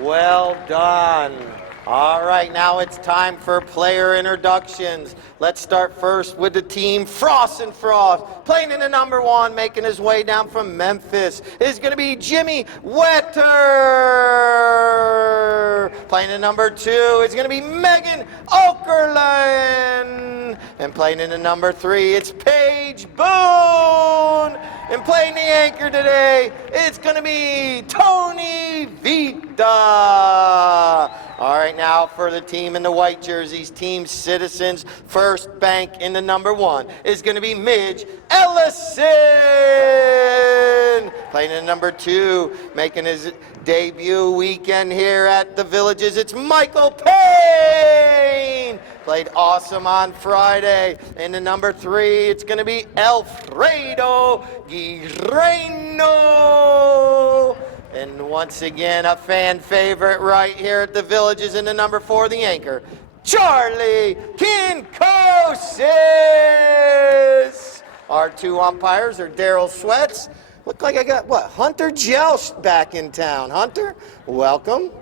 Well done. All right, now it's time for player introductions. Let's start first with the team Frost and Frost. Playing in the number 1, making his way down from Memphis, is going to be Jimmy Wetter. Playing in number 2 is going to be Megan Okerlund. And playing in the number 3, it's Paige Boone. And playing the anchor today, it's going to be Tony Vita. All right, now for the team in the white jerseys, Team Citizens First Bank in the number 1 is going to be Midge Ellison. Playing in number 2, making his debut weekend here at the Villages, it's Michael Payne. Played awesome on Friday. In the number 3, it's going to be Alfredo Guireno. And once again, a fan favorite right here at the Villages in the number 4, the anchor, Charlie Kinkosis. Our 2 umpires are Daryl Sweats. Look like I got, what, Hunter Jelst back in town. Hunter, welcome.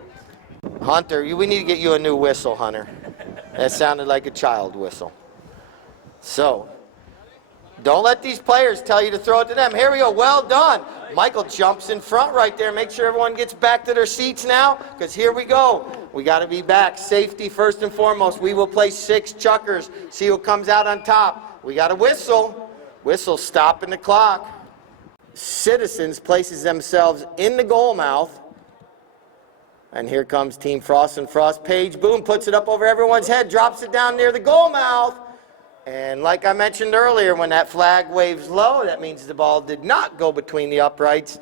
Hunter, we need to get you a new whistle, Hunter. That sounded like a child whistle. So, don't let these players tell you to throw it to them. Here we go, well done. Michael jumps in front right there. Make sure everyone gets back to their seats now, because here we go. We got to be back. Safety first and foremost. We will play 6 chuckers. See who comes out on top. We got a whistle. Whistle stopping the clock. Citizens places themselves in the goal mouth. And here comes Team Frost and Frost. Paige Boone puts it up over everyone's head, drops it down near the goal mouth. And like I mentioned earlier, when that flag waves low, that means the ball did not go between the uprights.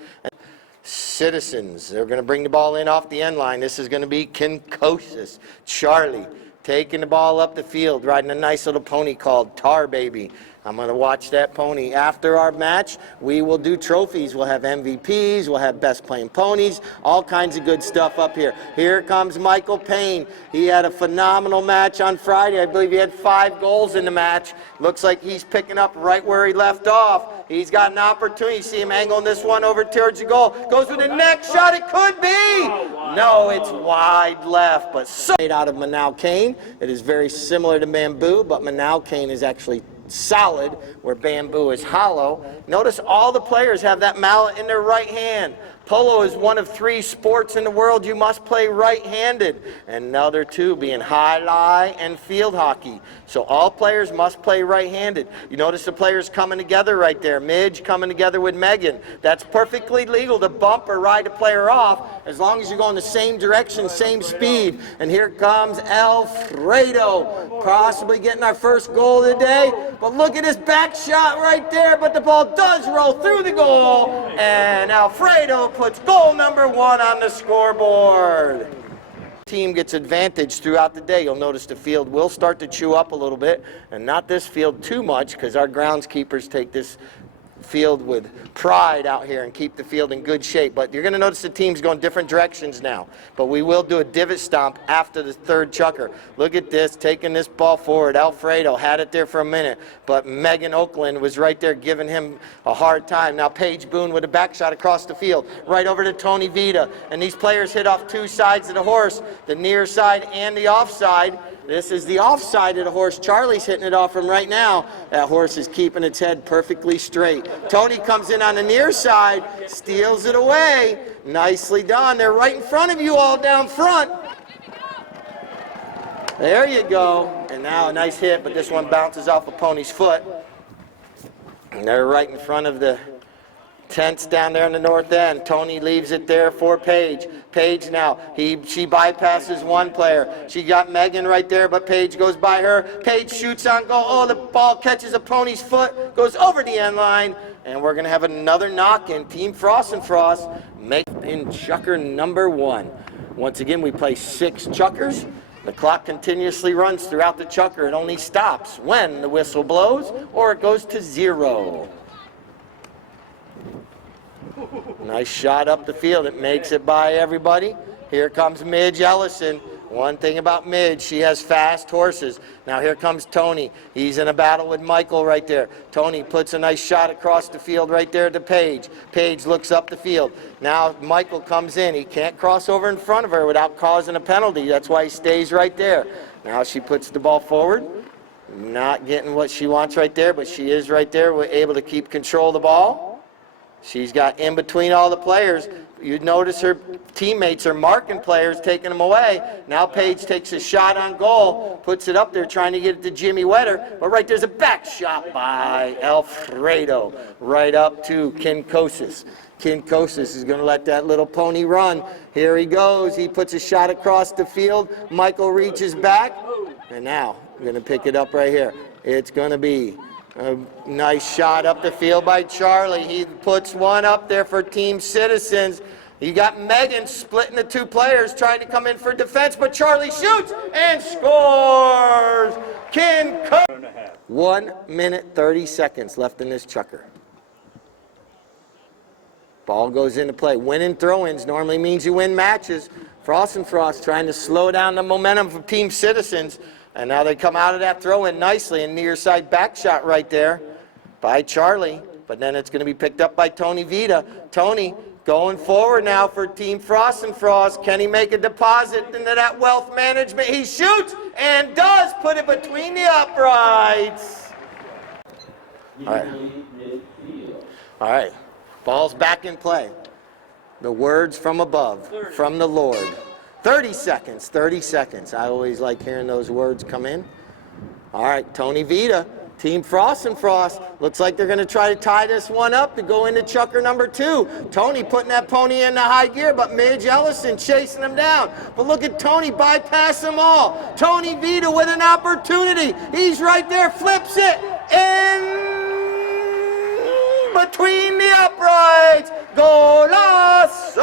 Citizens, they're going to bring the ball in off the end line. This is going to be Kinkosis. Charlie taking the ball up the field, riding a nice little pony called Tar Baby. I'm going to watch that pony. After our match, we will do trophies. We'll have MVPs, we'll have best playing ponies, all kinds of good stuff up here. Here comes Michael Payne. He had a phenomenal match on Friday. I believe he had 5 goals in the match. Looks like he's picking up right where he left off. He's got an opportunity. See him angling this one over towards the goal. Goes with the next shot. It could be. No, it's wide left, but so out of Manaw cane. It is very similar to bamboo, but Manaw cane is actually solid, where bamboo is hollow. Notice all the players have that mallet in their right hand. Polo is one of 3 sports in the world you must play right-handed, and the other 2 being high-lie and field hockey. So all players must play right-handed. You notice the players coming together right there. Midge coming together with Megan. That's perfectly legal to bump or ride a player off as long as you go in the same direction, same speed. And here comes Alfredo, possibly getting our first goal of the day. But look at his back shot right there, but the ball does roll through the goal, and Alfredo puts goal number 1 on the scoreboard. Team gets advantage throughout the day. You'll notice the field will start to chew up a little bit, and not this field too much, because our groundskeepers take this field with pride out here and keep the field in good shape. But you're going to notice the team's going different directions now. But we will do a divot stomp after the 3rd chucker. Look at this, taking this ball forward. Alfredo had it there for a minute, but Megan Oakland was right there giving him a hard time. Now Paige Boone with a back shot across the field, right over to Tony Vita. And these players hit off 2 sides of the horse, the near side and the off side. This is the offside of the horse. Charlie's hitting it off from right now. That horse is keeping its head perfectly straight. Tony comes in on the near side, steals it away. Nicely done. They're right in front of you all down front. There you go. And now a nice hit, but this one bounces off a pony's foot. And they're right in front of the tents down there in the north end. Tony leaves it there for Paige. Paige now, she bypasses one player. She got Megan right there, but Paige goes by her. Paige shoots on goal. Oh, the ball catches a pony's foot, goes over the end line, and we're going to have another knock-in. Team Frost and Frost make in chucker number 1. Once again, we play 6 chuckers. The clock continuously runs throughout the chucker. It only stops when the whistle blows or it goes to 0. Nice shot up the field. It makes it by everybody. Here comes Midge Ellison. One thing about Midge, she has fast horses. Now here comes Tony. He's in a battle with Michael right there. Tony puts a nice shot across the field right there to Paige. Paige looks up the field. Now Michael comes in. He can't cross over in front of her without causing a penalty. That's why he stays right there. Now she puts the ball forward. Not getting what she wants right there, but she is right there. We're able to keep control of the ball. She's got in between all the players. You'd notice her teammates are marking players, taking them away. Now Paige takes a shot on goal, puts it up there, trying to get it to Jimmy Wetter. But right there's a back shot by Alfredo, right up to Kinkosis. Kinkosis is going to let that little pony run. Here he goes. He puts a shot across the field. Michael reaches back. And now, I'm going to pick it up right here. It's going to be a nice shot up the field by Charlie. He puts one up there for Team Citizens. You got Megan splitting the 2 players, trying to come in for defense, but Charlie shoots and scores! 1 minute, 30 seconds left in this chucker. Ball goes into play. Winning throw-ins normally means you win matches. Frost and Frost trying to slow down the momentum for Team Citizens. And now they come out of that throw-in nicely, and near side back shot right there by Charlie. But then it's going to be picked up by Tony Vita. Tony going forward now for Team Frost and Frost. Can he make a deposit into that wealth management? He shoots and does put it between the uprights. All right. All right. Ball's back in play. The words from above, from the Lord. 30 seconds, 30 seconds. I always like hearing those words come in. All right, Tony Vita, Team Frost and Frost. Looks like they're going to try to tie this one up to go into chucker number 2. Tony putting that pony into high gear, but Midge Ellison chasing him down. But look at Tony bypass them all. Tony Vita with an opportunity. He's right there, flips it in between the uprights. Golazo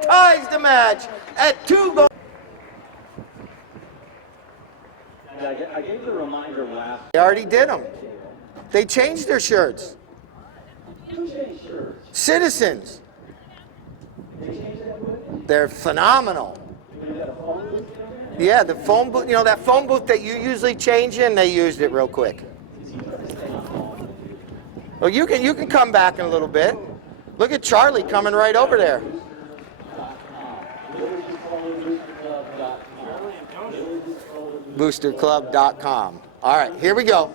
ties the match at 2 goals. I gave the reminder last. They already did them. They changed their shirts. Who changed shirts? Citizens. They changed that? They're phenomenal. Yeah, the phone booth, you know that phone booth that you usually change in, they used it real quick. Well, you can come back in a little bit. Look at Charlie coming right over there. Boosterclub.com. All right, here we go.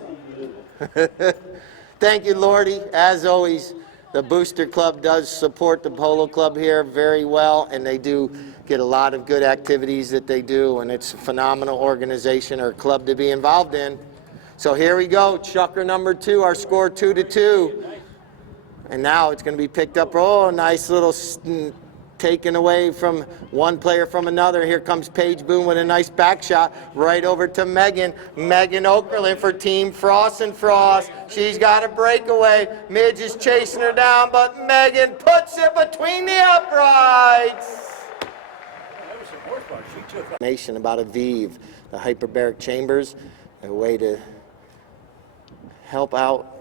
Thank you, Lordy. As always, the Booster Club does support the Polo Club here very well, and they do get a lot of good activities that they do, and it's a phenomenal organization or club to be involved in. So here we go, chucker number 2, our score 2-2. And now it's going to be picked up. Oh, nice little taken away from one player from another. Here comes Paige Boone with a nice back shot right over to Megan. Megan Okerlund for Team Frost and Frost. She's got a breakaway. Midge is chasing her down, but Megan puts it between the uprights. Information about Aviv, the hyperbaric chambers, a way to help out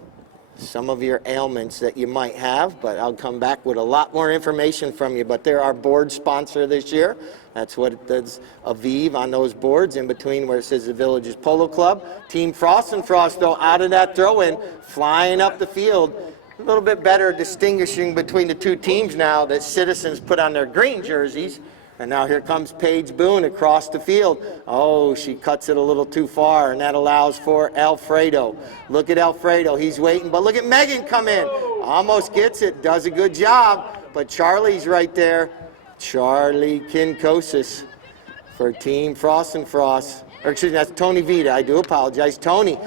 some of your ailments that you might have, but I'll come back with a lot more information from you. But they're our board sponsor this year. That's what it does, Aviv on those boards in between where it says the Villages Polo Club. Team Frost and Frost, though, out of that throw-in, flying up the field. A little bit better distinguishing between the two teams now that Citizens put on their green jerseys. And now here comes Paige Boone across the field. Oh, she cuts it a little too far, and that allows for Alfredo. Look at Alfredo. He's waiting, but look at Megan come in. Almost gets it. Does a good job. But Charlie's right there. Charlie Kinkosis for Team Frost and Frost. Or excuse me, that's Tony Vita. I do apologize. Tony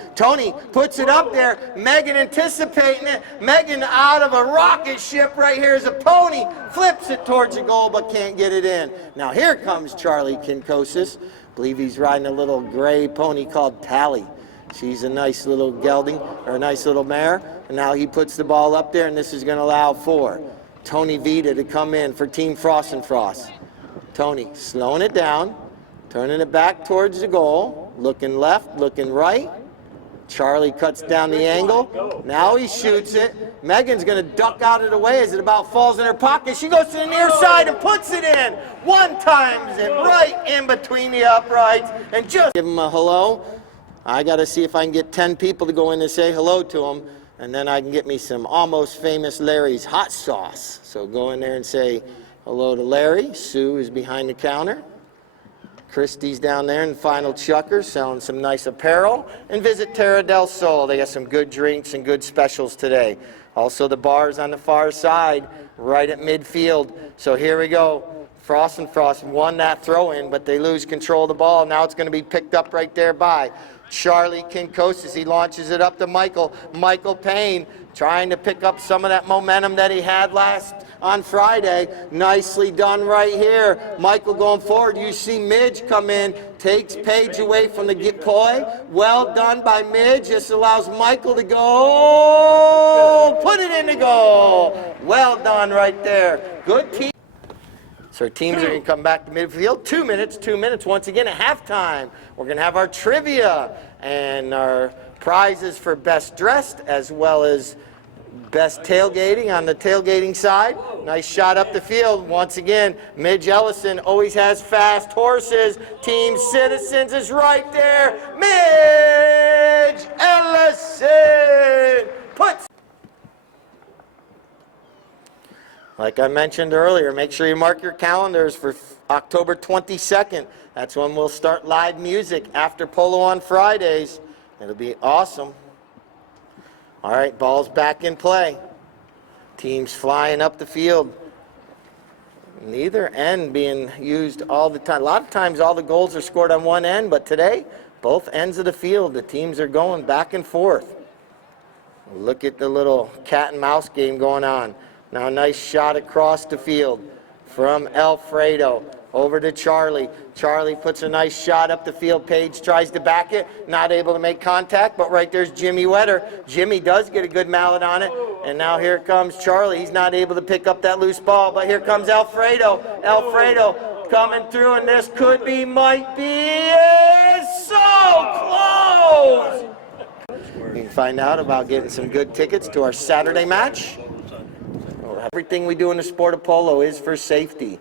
puts it up there. Megan anticipating it. Megan out of a rocket ship right here as a pony. Flips it towards the goal but can't get it in. Now here comes Charlie Kinkosis. I believe he's riding a little gray pony called Tally. She's a nice little gelding, or a nice little mare. And now he puts the ball up there, and this is going to allow for Tony Vita to come in for Team Frost and Frost. Tony slowing it down. Turning it back towards the goal, looking left, looking right. Charlie cuts down the angle. Now he shoots it. Megan's going to duck out of the way as it about falls in her pocket. She goes to the near side and puts it in. One times it right in between the uprights. And just give him a hello. I got to see if I can get 10 people to go in and say hello to him. And then I can get me some Almost Famous Larry's hot sauce. So go in there and say hello to Larry. Sue is behind the counter. Christie's down there in Final Chucker selling some nice apparel. And visit Terra del Sol. They got some good drinks and good specials today. Also the bars on the far side right at midfield. So here we go. Frost and Frost won that throw-in, but they lose control of the ball. Now it's going to be picked up right there by Charlie Kinkosis. He launches it up to Michael Payne, trying to pick up some of that momentum that he had on Friday. Nicely done right here. Michael going forward. You see Midge come in, takes Paige away from the poi. Well done by Midge. This allows Michael to go. Put it in the goal. Well done right there. Good team. So our teams are going to come back to midfield. 2 minutes once again at halftime. We're going to have our trivia and our prizes for best dressed as well as best tailgating on the tailgating side. Nice shot up the field. Once again, Midge Ellison always has fast horses. Team Citizens is right there. Midge Ellison puts. Like I mentioned earlier, make sure you mark your calendars for October 22nd. That's when we'll start live music after Polo on Fridays. It'll be awesome. All right, ball's back in play. Teams flying up the field. Neither end being used all the time. A lot of times all the goals are scored on one end, but today, both ends of the field, the teams are going back and forth. Look at the little cat and mouse game going on. Now a nice shot across the field from Alfredo over to Charlie. Charlie puts a nice shot up the field. Paige tries to back it, not able to make contact, but right there's Jimmy Wetter. Jimmy does get a good mallet on it, and now here comes Charlie. He's not able to pick up that loose ball, but here comes Alfredo. Alfredo coming through, and this could be, might be, is so close! You can find out about getting some good tickets to our Saturday match. Everything we do in the sport of polo is for safety.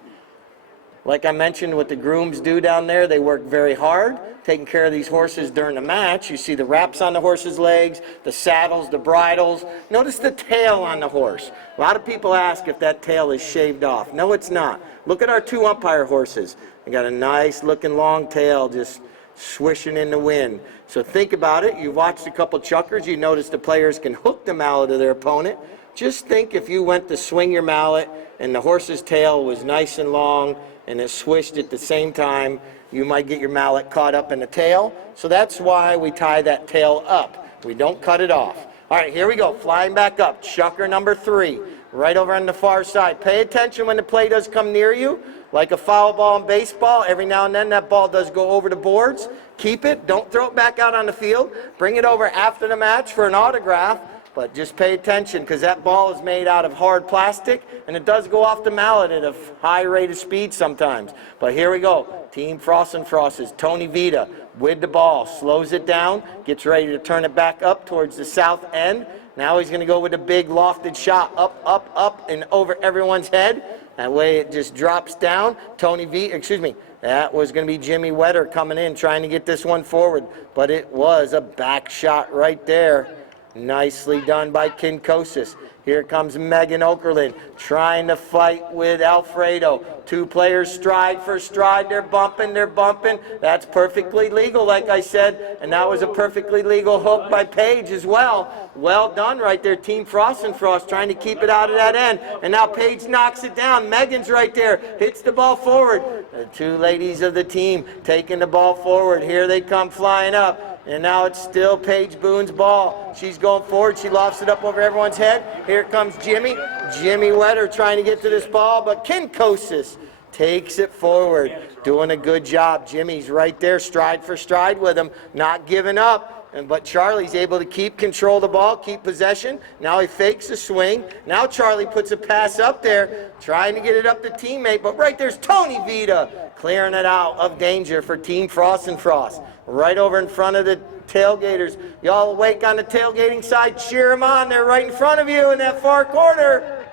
Like I mentioned, what the grooms do down there, they work very hard, taking care of these horses during the match. You see the wraps on the horse's legs, the saddles, the bridles. Notice the tail on the horse. A lot of people ask if that tail is shaved off. No, it's not. Look at our two umpire horses. They got a nice looking long tail just swishing in the wind. So think about it. You've watched a couple chuckers. You notice the players can hook the mallet of their opponent. Just think if you went to swing your mallet and the horse's tail was nice and long and it swished at the same time, you might get your mallet caught up in the tail. So that's why we tie that tail up. We don't cut it off. All right, here we go. Flying back up. Chucker number 3, right over on the far side. Pay attention when the play does come near you. Like a foul ball in baseball, every now and then that ball does go over the boards. Keep it. Don't throw it back out on the field. Bring it over after the match for an autograph. But just pay attention because that ball is made out of hard plastic and it does go off the mallet at a high rate of speed sometimes. But here we go. Team Frost and Frost is Tony Vita with the ball. Slows it down, gets ready to turn it back up towards the south end. Now he's going to go with a big lofted shot up, up, up and over everyone's head. That way it just drops down. That was going to be Jimmy Wetter coming in trying to get this one forward. But it was a back shot right there. Nicely done by Kinkosis. Here comes Megan Okerlund trying to fight with Alfredo. Two players stride for stride. They're bumping, they're bumping. That's perfectly legal, like I said. And that was a perfectly legal hook by Paige as well. Well done right there, Team Frost and Frost, trying to keep it out of that end. And now Paige knocks it down. Megan's right there, hits the ball forward. The two ladies of the team taking the ball forward. Here they come flying up. And now it's still Paige Boone's ball. She's going forward. She lofts it up over everyone's head. Here comes Jimmy. Jimmy Wetter trying to get to this ball, but Kinkosis takes it forward. Doing a good job. Jimmy's right there, stride for stride with him, not giving up. But Charlie's able to keep control of the ball, keep possession. Now he fakes a swing. Now Charlie puts a pass up there, trying to get it up to teammate. But right there's Tony Vita clearing it out of danger for Team Frost and Frost. Right over in front of the tailgaters. Y'all awake on the tailgating side, cheer them on. They're right in front of you in that far corner.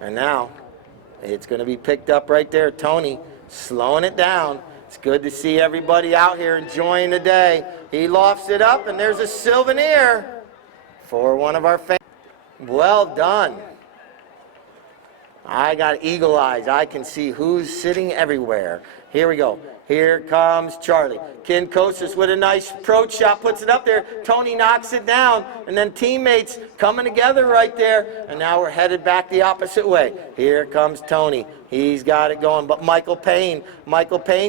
And now it's going to be picked up right there. Tony slowing it down. It's good to see everybody out here enjoying the day. He lofts it up, and there's a souvenir for one of our fans. Well done. I got eagle eyes. I can see who's sitting everywhere. Here we go. Here comes Charlie. Kinkosis with a nice approach shot, puts it up there. Tony knocks it down, and then teammates coming together right there. And now we're headed back the opposite way. Here comes Tony. He's got it going, but Michael Payne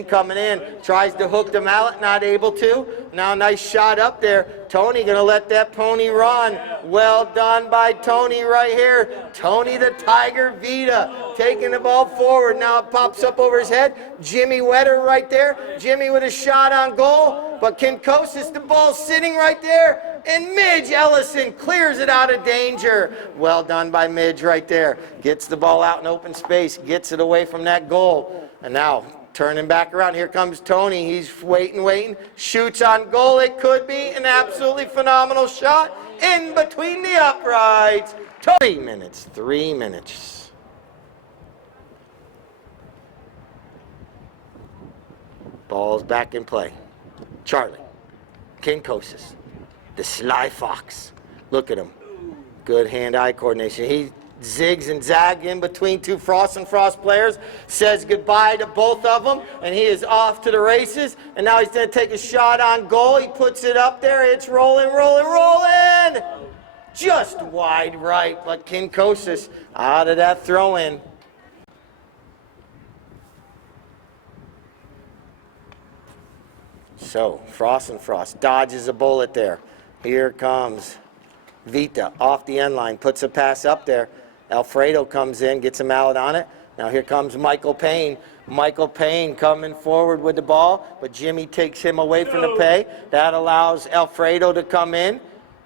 coming in, tries to hook the mallet, not able to. Now nice shot up there. Tony gonna let that pony run. Well done by Tony right here. Tony the Tiger Vita taking the ball forward. Now it pops up over his head. Jimmy Wetter right there. Jimmy with a shot on goal, but Kinkosis, the ball's sitting right there. And Midge Ellison clears it out of danger. Well done by Midge right there. Gets the ball out in open space, gets it away from that goal. And now turning back around, here comes Tony. He's waiting, shoots on goal. It could be an absolutely phenomenal shot in between the uprights. 3 minutes. Ball's back in play. Charlie, Kinkosis, the Sly Fox. Look at him. Good hand-eye coordination. He zigs and zags in between two Frost and Frost players, says goodbye to both of them, and he is off to the races. And now he's going to take a shot on goal. He puts it up there. It's rolling. Just wide right, but Kinkosis out of that throw-in. So, Frost and Frost dodges a bullet there. Here comes Vita off the end line, puts a pass up there. Alfredo comes in, gets a mallet on it. Now here comes Michael Payne. Michael Payne coming forward with the ball, but Jimmy takes him away from the pay. That allows Alfredo to come in.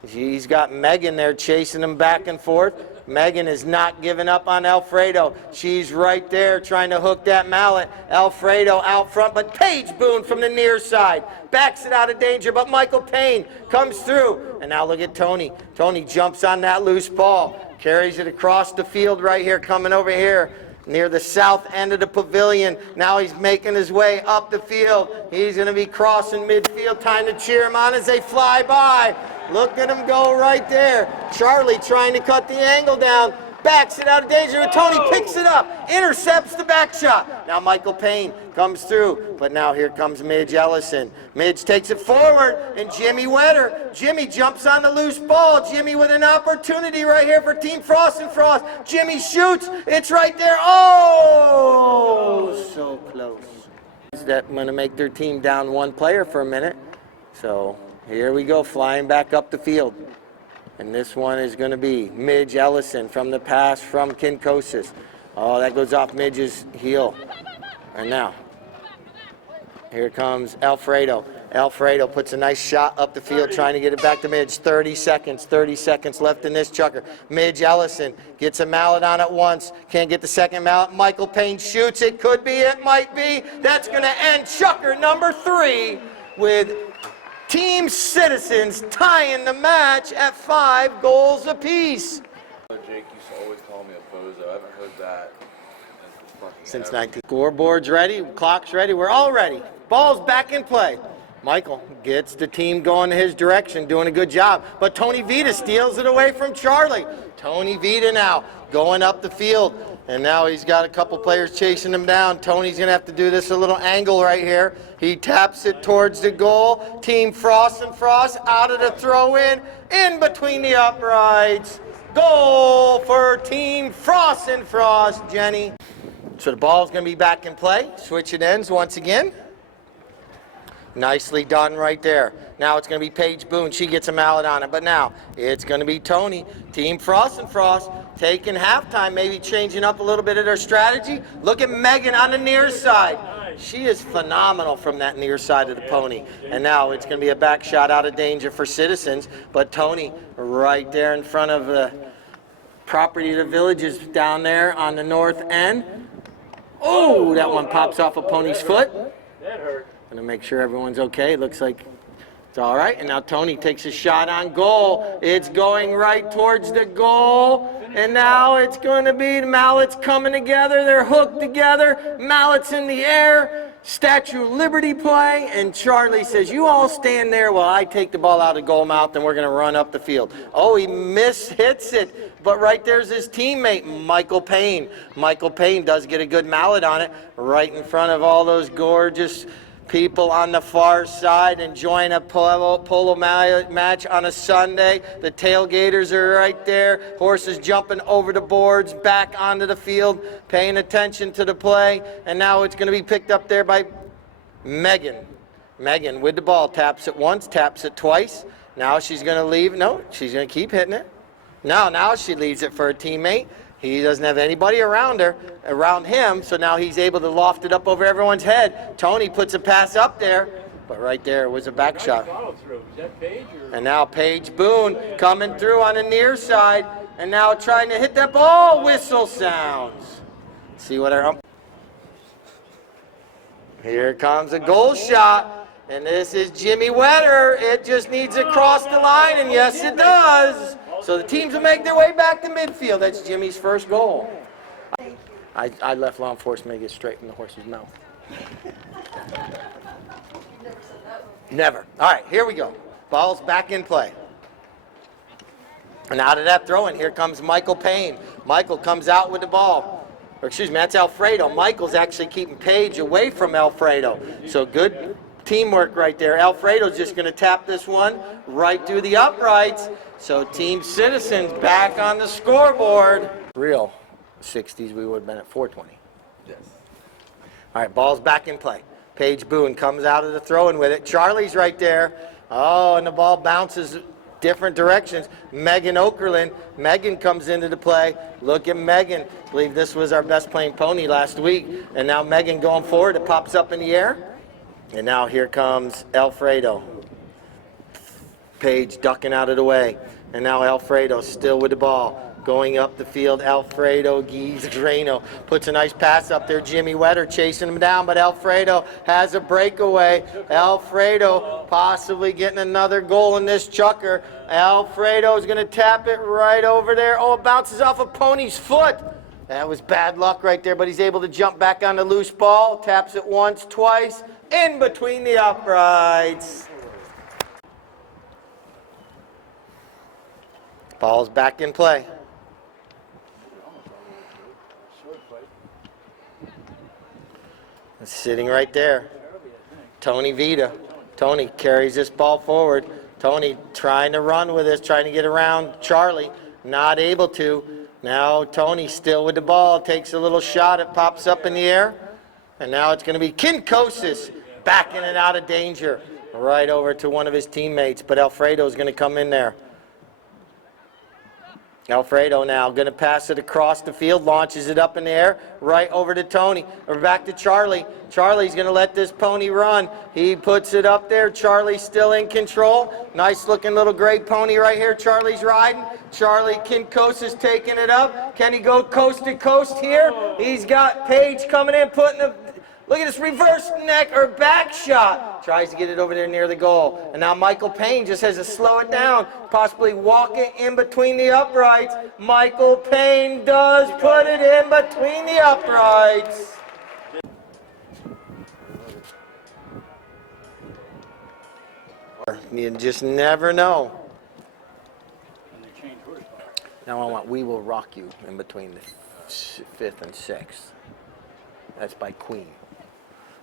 He's got Megan there chasing him back and forth. Megan is not giving up on Alfredo. She's right there trying to hook that mallet. Alfredo out front, but Paige Boone from the near side backs it out of danger, but Michael Payne comes through. And now look at Tony. Tony jumps on that loose ball, carries it across the field right here, coming over here near the south end of the pavilion. Now he's making his way up the field. He's going to be crossing midfield. Time to cheer him on as they fly by. Look at him go right there. Charlie trying to cut the angle down. Backs it out of danger, but Tony picks it up. Intercepts the back shot. Now Michael Payne comes through, but now here comes Midge Ellison. Midge takes it forward, and Jimmy Wetter. Jimmy jumps on the loose ball. Jimmy with an opportunity right here for Team Frost and Frost. Jimmy shoots. It's right there. Oh, so close. That's going to make their team down one player for a minute. So here we go, flying back up the field. And this one is going to be Midge Ellison from the pass from Kinkosis. Oh, that goes off Midge's heel. And now, here comes Alfredo. Alfredo puts a nice shot up the field, trying to get it back to Midge. 30 seconds left in this chucker. Midge Ellison gets a mallet on it once. Can't get the second mallet. Michael Payne shoots. It could be, it might be. That's going to end chucker number 3 with Team Citizens tying the match at 5 goals apiece. Jake used to always call me a bozo. I haven't heard that Since 19. Scoreboard's ready, clock's ready, we're all ready. Ball's back in play. Michael gets the team going his direction, doing a good job. But Tony Vita steals it away from Charlie. Tony Vita now going up the field. And now he's got a couple players chasing him down. Tony's going to have to do this a little angle right here. He taps it towards the goal. Team Frost and Frost out of the throw-in, in between the uprights. Goal for Team Frost and Frost, Jenny. So the ball's going to be back in play. Switching ends once again. Nicely done right there. Now it's going to be Paige Boone. She gets a mallet on it. But now it's going to be Tony. Team Frost and Frost taking halftime, maybe changing up a little bit of their strategy. Look at Megan on the near side. She is phenomenal from that near side of the pony. And now it's going to be a back shot out of danger for Citizens. But Tony right there in front of the property of the Villages down there on the north end. Oh, that one pops off a pony's foot. That hurt. Going to make sure everyone's okay. Looks like it's all right. And now Tony takes a shot on goal. It's going right towards the goal. And now it's going to be the mallets coming together. They're hooked together. Mallets in the air. Statue of Liberty play. And Charlie says, you all stand there while I take the ball out of goal mouth and we're going to run up the field. Oh, he hits it. But right there's his teammate, Michael Payne. Michael Payne does get a good mallet on it right in front of all those gorgeous people on the far side enjoying a polo match on a Sunday. The tailgaters are right there. Horses jumping over the boards, back onto the field, paying attention to the play. And now it's going to be picked up there by Megan. Megan with the ball. Taps it once, taps it twice. Now she's going to leave. No, she's going to keep hitting it. Now she leaves it for a teammate. He doesn't have anybody around him, so now he's able to loft it up over everyone's head. Tony puts a pass up there, but right there was a back shot. And now Paige Boone coming through on the near side, and now trying to hit that ball. Whistle sounds. See what our Here comes a goal shot, and this is Jimmy Wetter. It just needs to cross the line, and yes, it does. So the teams will make their way back to midfield. That's Jimmy's first goal. I left law enforcement get straight from the horse's mouth. Never. All right, here we go. Ball's back in play. And out of that throw-in, here comes Michael Payne. Michael comes out with the ball. Or excuse me, that's Alfredo. Michael's actually keeping Paige away from Alfredo. So good teamwork right there. Alfredo's just going to tap this one right through the uprights. So Team Citizens back on the scoreboard. Real 60s, we would have been at 420. Yes. All right, ball's back in play. Paige Boone comes out of the throw-in with it. Charlie's right there. Oh, and the ball bounces different directions. Megan Okerlund. Megan comes into the play. Look at Megan. I believe this was our best playing pony last week. And now Megan going forward. It pops up in the air. And now here comes Alfredo. Paige ducking out of the way. And now Alfredo still with the ball. Going up the field, Alfredo Guizgrano puts a nice pass up there. Jimmy Wetter chasing him down, but Alfredo has a breakaway. Alfredo possibly getting another goal in this chucker. Alfredo is going to tap it right over there. Oh, it bounces off a pony's foot. That was bad luck right there, but he's able to jump back on the loose ball. Taps it once, twice, in between the uprights. Ball's back in play. It's sitting right there. Tony Vita. Tony carries this ball forward. Tony trying to run with this, trying to get around Charlie. Not able to. Now Tony still with the ball. Takes a little shot. It pops up in the air. And now it's going to be Kinkosis backing it out of danger. Right over to one of his teammates. But Alfredo's going to come in there. Alfredo now going to pass it across the field, launches it up in the air, right over to Tony, or back to Charlie. Charlie's going to let this pony run. He puts it up there. Charlie's still in control. Nice looking little gray pony right here. Charlie's riding. Charlie Kinkos is taking it up. Can he go coast to coast here? He's got Paige coming in, putting the... Look at this reverse neck or back shot. Tries to get it over there near the goal. And now Michael Payne just has to slow it down. Possibly walking in between the uprights. Michael Payne does put it in between the uprights. You just never know. And they change horsepower. Now I want We Will Rock You in between the 5th and 6th. That's by Queen.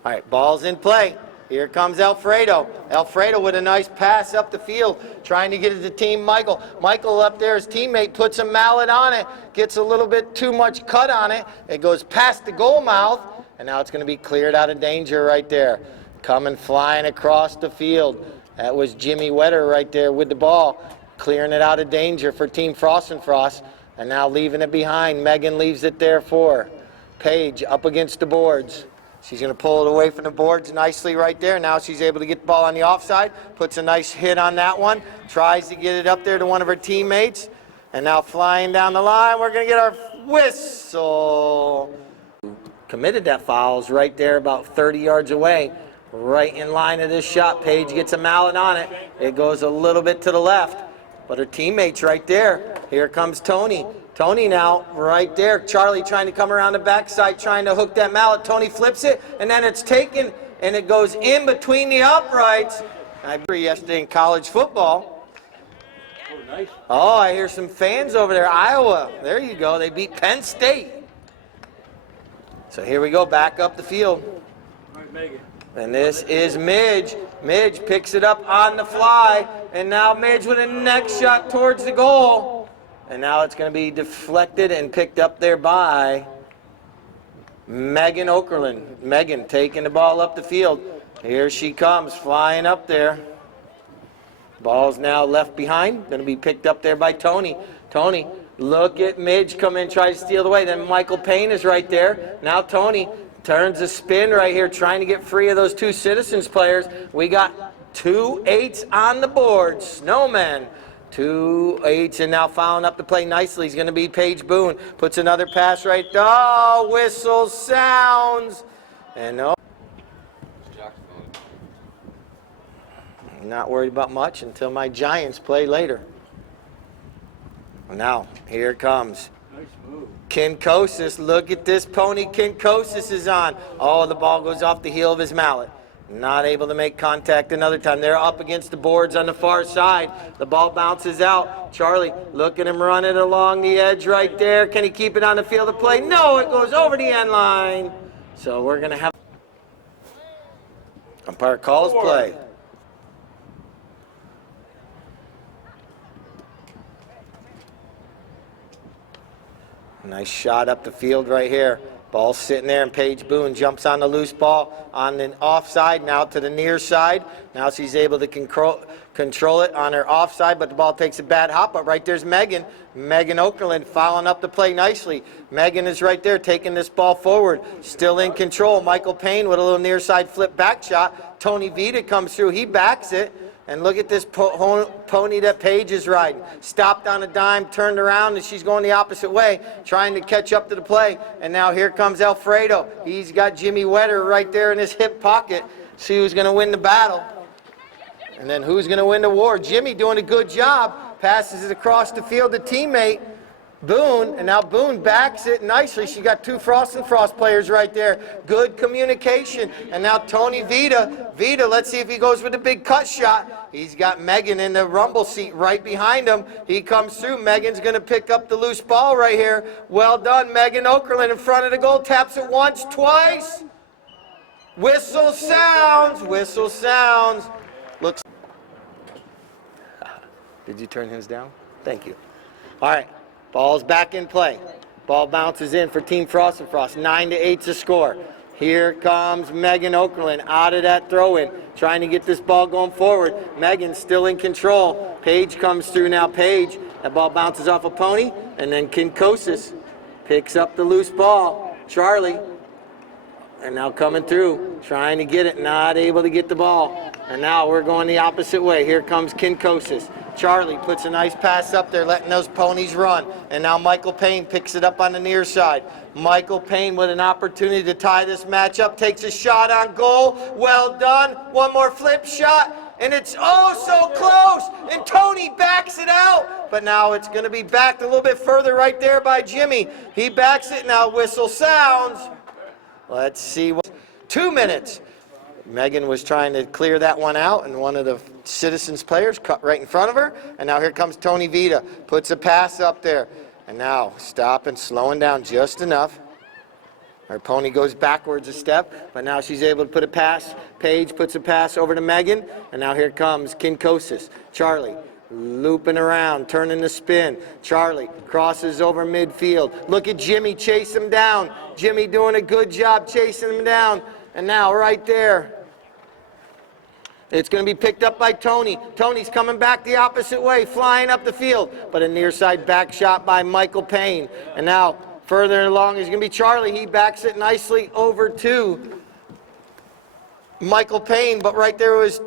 All right, ball's in play. Here comes Alfredo. Alfredo with a nice pass up the field, trying to get it to team Michael. Michael up there, his teammate, puts a mallet on it, gets a little bit too much cut on it. It goes past the goal mouth, and now it's going to be cleared out of danger right there. Coming flying across the field. That was Jimmy Wetter right there with the ball, clearing it out of danger for Team Frost and Frost, and now leaving it behind. Megan leaves it there for Paige up against the boards. She's going to pull it away from the boards nicely right there. Now she's able to get the ball on the offside, puts a nice hit on that one, tries to get it up there to one of her teammates, and now flying down the line, we're going to get our whistle. Committed that foul's right there about 30 yards away, right in line of this shot. Paige gets a mallet on it. It goes a little bit to the left, but her teammate's right there. Here comes Tony. Tony now right there. Charlie trying to come around the backside, trying to hook that mallet. Tony flips it, and then it's taken, and it goes in between the uprights. I remember yesterday in college football. Oh, nice. Oh, I hear some fans over there. Iowa. There you go. They beat Penn State. So here we go, back up the field. All right, Megan. And this is Midge. Midge picks it up on the fly, and now Midge with a next shot towards the goal. And now it's going to be deflected and picked up there by Megan Okerlund. Megan taking the ball up the field. Here she comes, flying up there. Ball's now left behind. Going to be picked up there by Tony. Tony, look at Midge come in, try to steal it away. Then Michael Payne is right there. Now Tony turns a spin right here, trying to get free of those two Citizens players. We got 2 8s on the board. Snowmen. 2 8s, and now fouling up the play nicely. He's going to be Paige Boone. Puts another pass right. Oh, whistle sounds. And no. Not worried about much until my Giants play later. Now, here it comes. Nice move. Kinkosis, look at this pony Kinkosis is on. Oh, the ball goes off the heel of his mallet. Not able to make contact another time. They're up against the boards on the far side. The ball bounces out. Charlie, look at him running along the edge right there. Can he keep it on the field of play? No, it goes over the end line. So we're going to have umpire calls play. Nice shot up the field right here. Ball sitting there, and Paige Boone jumps on the loose ball on the offside, now to the near side. Now she's able to control it on her offside, but the ball takes a bad hop. But right there's Megan. Megan Okerlund following up the play nicely. Megan is right there taking this ball forward. Still in control. Michael Payne with a little near side flip back shot. Tony Vita comes through. He backs it. And look at this pony that Paige is riding. Stopped on a dime, turned around, and she's going the opposite way, trying to catch up to the play. And now here comes Alfredo. He's got Jimmy Wetter right there in his hip pocket. See who's going to win the battle. And then who's going to win the war. Jimmy doing a good job. Passes it across the field to teammate Boone, and now Boone backs it nicely. She got 2 Frost and Frost players right there. Good communication. And now Tony Vita. Vita, let's see if he goes with a big cut shot. He's got Megan in the rumble seat right behind him. He comes through. Megan's going to pick up the loose ball right here. Well done, Megan Okerlund in front of the goal. Taps it once, twice. Whistle sounds. Whistle sounds. Looks. Did you turn his down? Thank you. All right. Ball's back in play. Ball bounces in for Team Frost and Frost. 9-8 to score. Here comes Megan Okerlund out of that throw-in, trying to get this ball going forward. Megan's still in control. Paige comes through now. Paige, that ball bounces off a pony, and then Kinkosis picks up the loose ball. Charlie, and now coming through, trying to get it, not able to get the ball. And now we're going the opposite way. Here comes Kinkosis. Charlie puts a nice pass up there, letting those ponies run. And now Michael Payne picks it up on the near side. Michael Payne with an opportunity to tie this match up, takes a shot on goal. Well done. One more flip shot, and it's oh so close. And Tony backs it out. But now it's going to be backed a little bit further right there by Jimmy. He backs it now. Whistle sounds. Let's see. 2 minutes. Megan was trying to clear that one out, and one of the Citizens players cut right in front of her. And now here comes Tony Vita. Puts a pass up there. And now stopping, slowing down just enough. Her pony goes backwards a step, but now she's able to put a pass. Paige puts a pass over to Megan. And now here comes Kinkosis. Charlie looping around, turning the spin. Charlie crosses over midfield. Look at Jimmy chase him down. Jimmy doing a good job chasing him down. And now right there, it's going to be picked up by Tony. Tony's coming back the opposite way, flying up the field. But a near side back shot by Michael Payne. And now further along is going to be Charlie. He backs it nicely over to Michael Payne. But right there was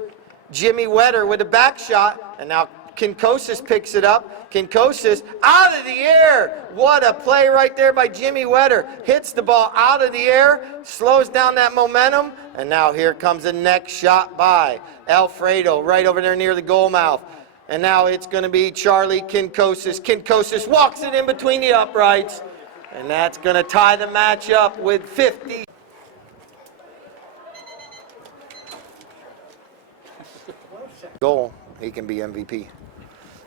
Jimmy Wetter with a back shot. And now Kinkosis picks it up. Kinkosis out of the air. What a play right there by Jimmy Wetter. Hits the ball out of the air, slows down that momentum, and now here comes the next shot by Alfredo right over there near the goal mouth. And now it's going to be Charlie Kinkosis. Kinkosis walks it in between the uprights, and that's going to tie the match up with 50. Goal, he can be MVP.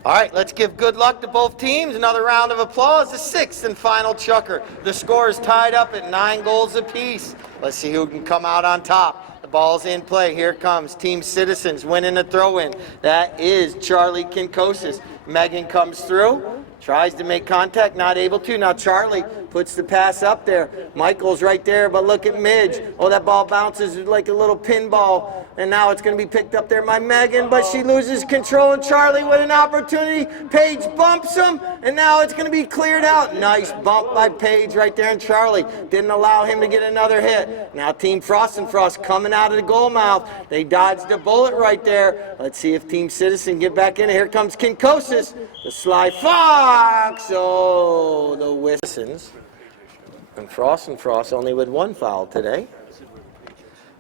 All right, let's give good luck to both teams. Another round of applause. The sixth and final chucker. The score is tied up at 9 goals apiece. Let's see who can come out on top. The ball's in play. Here comes Team Citizens winning the throw-in. That is Charlie Kinkosis. Megan comes through, tries to make contact, not able to. Now Charlie puts the pass up there. Michael's right there, but look at Midge. Oh, that ball bounces like a little pinball. And now it's going to be picked up there by Megan, but she loses control, and Charlie with an opportunity. Paige bumps him, and now it's going to be cleared out. Nice bump by Paige right there, and Charlie didn't allow him to get another hit. Now Team Frost and Frost coming out of the goal mouth. They dodged a bullet right there. Let's see if Team Citizen get back in. Here comes Kinkosis, the Sly Fox. Oh, the Whistles. And Frost only with 1 foul today.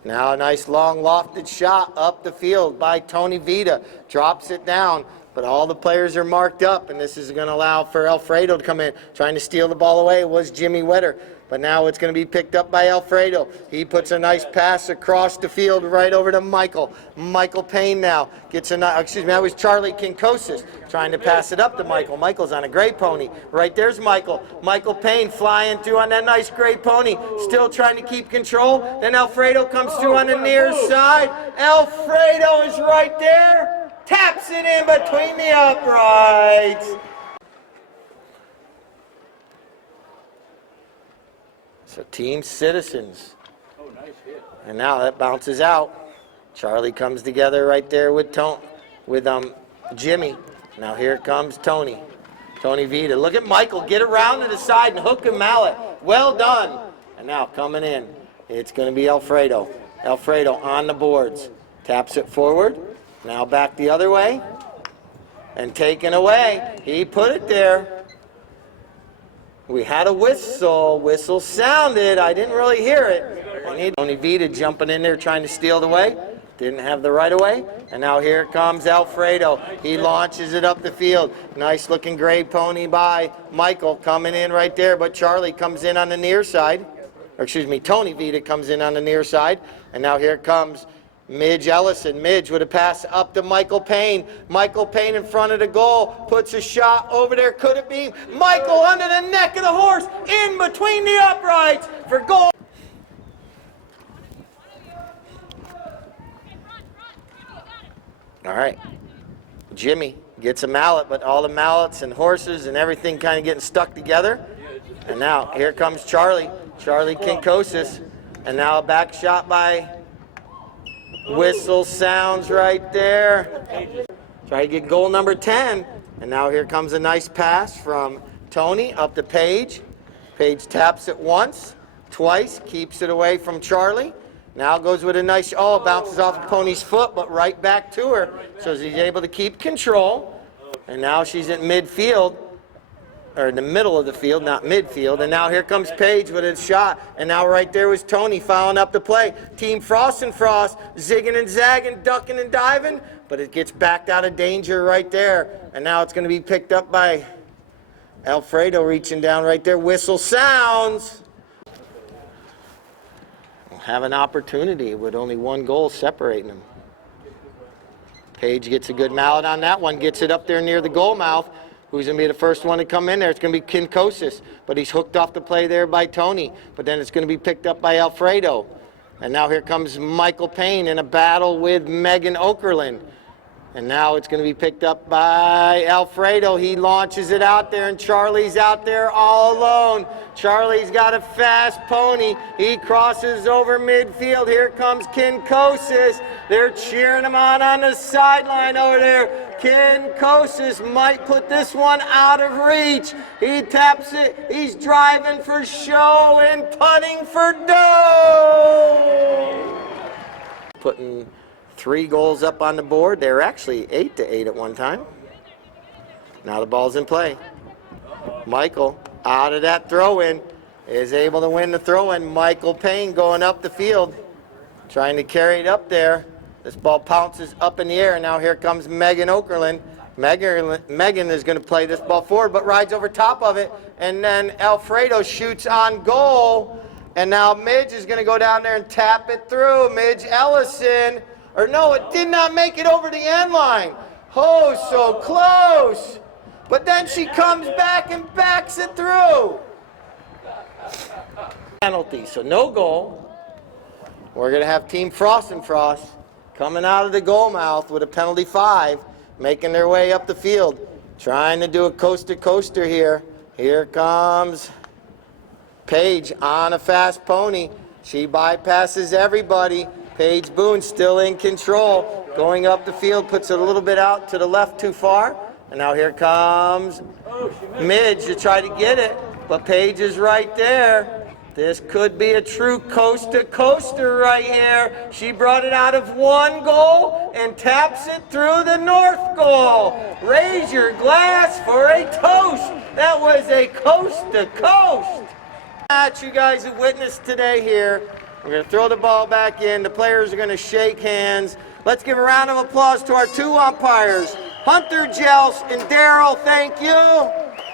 Now a nice long lofted shot up the field by Tony Vita. Drops it down, but all the players are marked up, and this is going to allow for Alfredo to come in. Trying to steal the ball away was Jimmy Wetter, but now it's going to be picked up by Alfredo. He puts a nice pass across the field right over to Michael. Michael Payne now gets that was Charlie Kinkosis trying to pass it up to Michael. Michael's on a gray pony. Right there's Michael. Michael Payne flying through on that nice gray pony, still trying to keep control. Then Alfredo comes through on the near side. Alfredo is right there, taps it in between the uprights. So Team Citizens. Oh, nice hit. And now that bounces out. Charlie comes together right there with Jimmy. Now here comes Tony. Tony Vita. Look at Michael. Get around to the side and hook a mallet. Well done. And now coming in, it's going to be Alfredo. Alfredo on the boards. Taps it forward. Now back the other way. And taken away. He put it there. We had a whistle. Whistle sounded. I didn't really hear it. I need Tony Vita jumping in there trying to steal the way. Didn't have the right of way. And now here comes Alfredo. He launches it up the field. Nice looking gray pony by Michael coming in right there. But Charlie comes in on the near side. Tony Vita comes in on the near side. And now here comes Midge Ellison. Midge with a pass up to Michael Payne. Michael Payne in front of the goal. Puts a shot over there. Could it be? Michael under the neck of the horse. In between the uprights for goal. All right. Jimmy gets a mallet, but all the mallets and horses and everything kind of getting stuck together. And now here comes Charlie. Charlie Kinkosis. And now a back shot by Whistle sounds right there. Try to get goal number 10. And now here comes a nice pass from Tony up to Paige. Paige taps it once, twice, keeps it away from Charlie. Now goes with a nice, bounces off the pony's foot, but right back to her. So she's able to keep control. And now she's at midfield, or in the middle of the field, not midfield. And now here comes Paige with a shot. And now right there was Tony fouling up the play. Team Frost and Frost, zigging and zagging, ducking and diving. But it gets backed out of danger right there. And now it's going to be picked up by Alfredo reaching down right there. Whistle sounds. Have an opportunity with only 1 goal separating them. Page gets a good mallet on that one, gets it up there near the goal mouth. Who's going to be the first one to come in there? It's going to be Kinkosis, but he's hooked off the play there by Tony. But then it's going to be picked up by Alfredo. And now here comes Michael Payne in a battle with Megan Okerlund. And now it's going to be picked up by Alfredo. He launches it out there, and Charlie's out there all alone. Charlie's got a fast pony. He crosses over midfield. Here comes Kinkosis. They're cheering him on the sideline over there. Kinkosis might put this one out of reach. He taps it. He's driving for show and putting for dough. Putting 3 goals up on the board. They were actually 8-8 at one time. Now the ball's in play. Michael, out of that throw-in, is able to win the throw-in. Michael Payne going up the field, trying to carry it up there. This ball pounces up in the air, and now here comes Megan Okerlund. Megan is going to play this ball forward, but rides over top of it, and then Alfredo shoots on goal, and now Midge is going to go down there and tap it through. Midge Ellison. Or no, it did not make it over the end line. Oh, so close. But then she comes back and backs it through. Penalty, so no goal. We're going to have Team Frost and Frost coming out of the goal mouth with a penalty 5, making their way up the field, trying to do a coaster-coaster here. Here comes Paige on a fast pony. She bypasses everybody. Paige Boone still in control, going up the field, puts it a little bit out to the left too far. And now here comes Midge to try to get it, but Paige is right there. This could be a true coast-to-coaster right here. She brought it out of 1 goal and taps it through the north goal. Raise your glass for a toast. That was a coast-to-coast match you guys have witnessed today here. We're going to throw the ball back in. The players are going to shake hands. Let's give a round of applause to our 2 umpires, Hunter Jelst and Daryl. Thank you.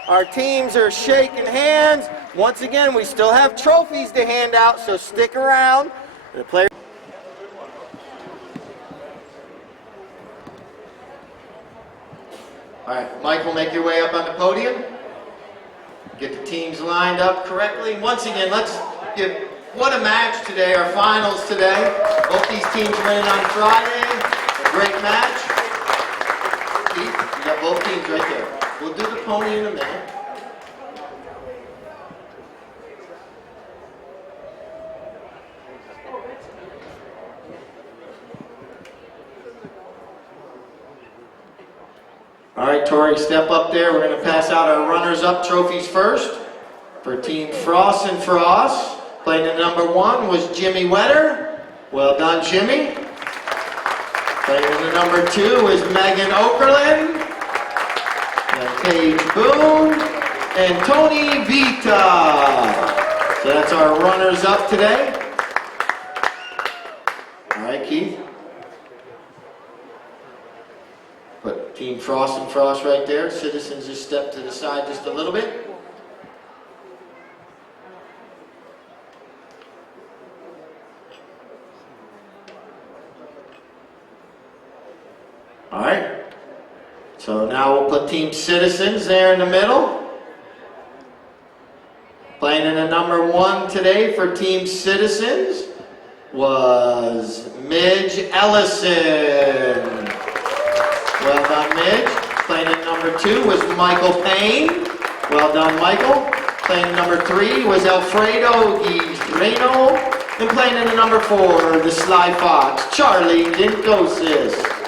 Our teams are shaking hands. Once again, we still have trophies to hand out, so stick around. The players. All right, Michael, make your way up on the podium. Get the teams lined up correctly. Once again, let's give. What a match today, our finals today. Both these teams winning on Friday. A great match. Keith, you got both teams right there. We'll do the pony in a minute. All right, Tori, step up there. We're going to pass out our runners-up trophies first. For Team Frost and Frost. Playing at number 1 was Jimmy Wetter. Well done, Jimmy. Playing at number 2 is Megan Okerlund. And Paige Boone. And Tony Vita. So that's our runners-up today. All right, Keith. Put Team Frost and Frost right there. Citizens just step to the side just a little bit. All right, so now we'll put Team Citizens there in the middle. Playing in the number 1 today for Team Citizens was Midge Ellison. Well done, Midge. Playing in number 2 was Michael Payne. Well done, Michael. Playing in number 3 was Alfredo Guireno. And playing in the number 4, the Sly Fox, Charlie Kinkosis.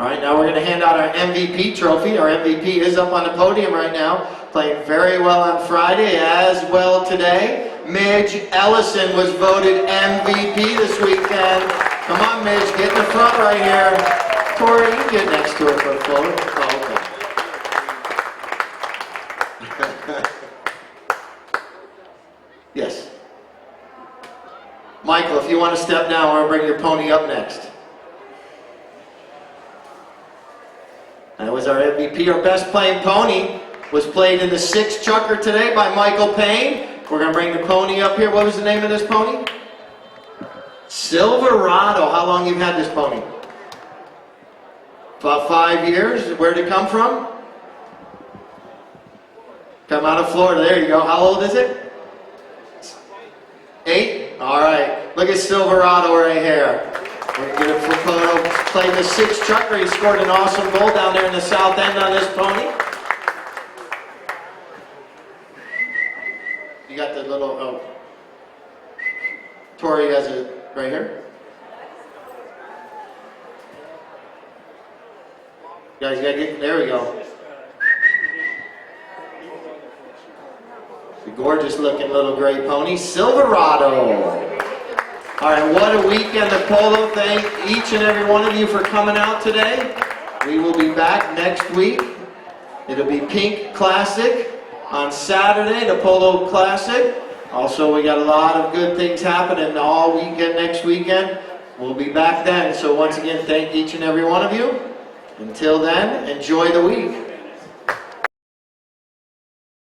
All right, now we're going to hand out our MVP trophy. Our MVP is up on the podium right now, playing very well on Friday, as well today. Midge Ellison was voted MVP this weekend. Come on, Midge, get in the front right here. Tori, you get next to her for a photo. Oh, okay. Yes. Michael, if you want to step down, we'll bring your pony up next. MVP. Our best playing pony was played in the 6 chucker today by Michael Payne. We're going to bring the pony up here. What was the name of this pony? Silverado. How long you've had this pony? About 5 years. Where'd it come from? Come out of Florida. There you go. How old is it? 8? All right. Look at Silverado right here. We're going to get a photo. Played the 6 chucker. He scored an awesome goal down there in the south end on this pony. You got the little, oh. Tori has it right here. Guys, gotta get, there we go. The gorgeous looking little gray pony, Silverado. All right, what a weekend at Polo. Thank each and every one of you for coming out today. We will be back next week. It'll be Pink Classic on Saturday, the Polo Classic. Also, we got a lot of good things happening all weekend, next weekend. We'll be back then. So once again, thank each and every one of you. Until then, enjoy the week.